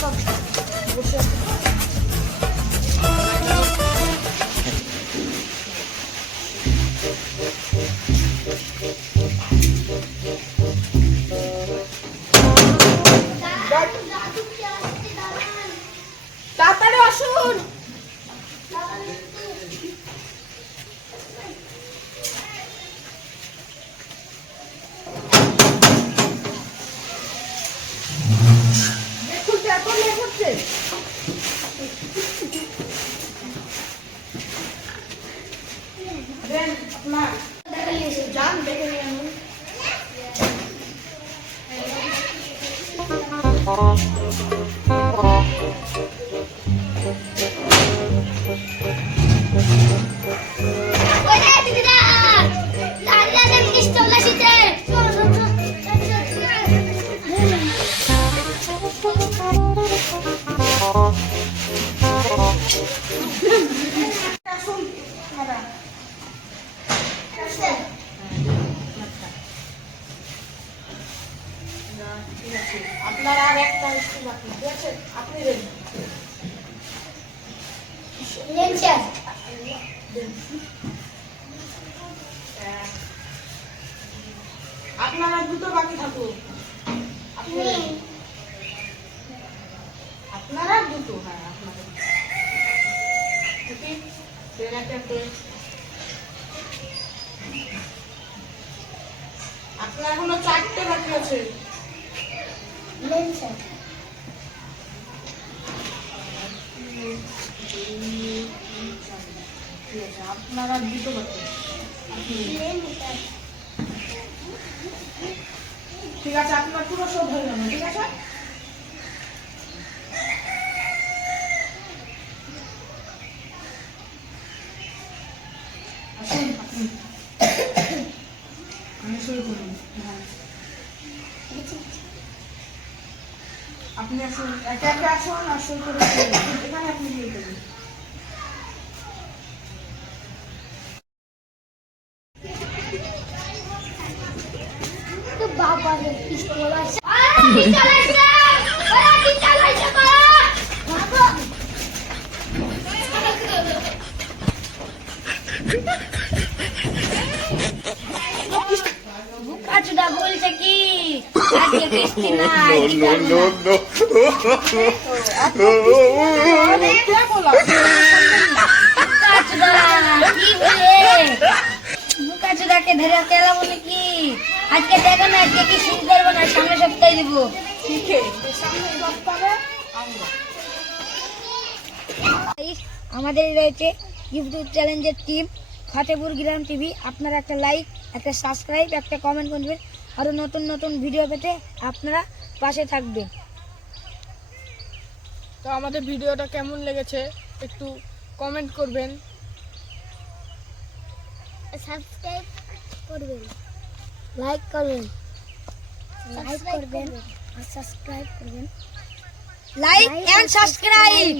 সব বসে তাড়াতাড়ি আসুন। লেট হচ্ছে দেন আপনার দেখে নিয়েছি ঠিক আছে আপনার আর একটা আপনার দুটো বাকি থাকুক আপনি। আপনার দুটো হ্যাঁ আপনাদের একটা পেন আপনার এখনও চারটে বাকি আছে আপনার দুটো। ঠিক আছে আপনার পুরো সব হয়ে গেল ঠিক আছে? আমি শুরু করুন হ্যাঁ। আপনি আসুন একে একে আসুন শুরু করে এখানে আপনি দিয়ে দেবেন বাবা বাবা কাচুদা বলছে কি আজকে বৃষ্টি নাই no, no, no, no. কে বলা কাচুদা কি বলে ধরে কেলা বলে কি আজকে দেখো আজকে কি শুরু করব না সামনে সপ্তাহে দিব আমাদের রয়েছে ইউটিউব চ্যালেঞ্জের টিম ফতেপুর গ্রাম টিভি আপনারা একটা লাইক একটা সাবস্ক্রাইব একটা কমেন্ট করবেন আরও নতুন নতুন ভিডিও পেতে আপনারা পাশে থাকবেন। তো আমাদের ভিডিওটা কেমন লেগেছে একটু কমেন্ট করবেন। সাবস্ক্রাইব করবেন। লাইক করবেন। লাইক করবেন। আর সাবস্ক্রাইব করবেন। Like and subscribe